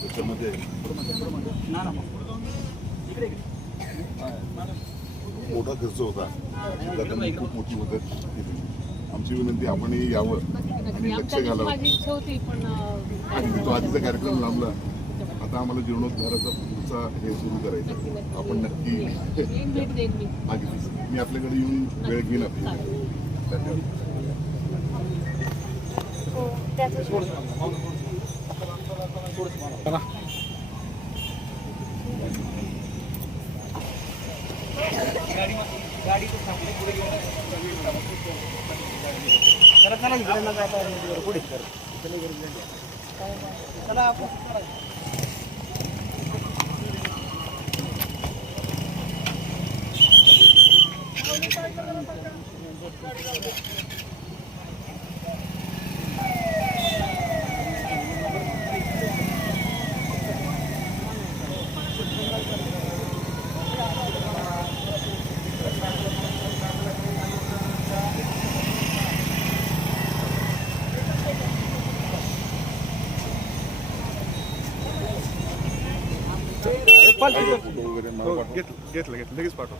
त्याच्यामध्ये मोठा खर्च होता. दादांनी खूप मोठी मदत केली. आमची विनंती आपणही यावं आणि लक्ष घालावं. तो आधीचा कार्यक्रम लांबला. आता आम्हाला जीर्णोद्धाराचा पुढचा हे सुरू करायचं. आपण नक्की मी आपल्याकडे येऊन वेळ घेईन आपली. धन्यवाद. गाडी तो थांबली पुढे घेऊन चला चला इकडे न जाता पुढे कर चला आपण घेतलं लगेच पाठव.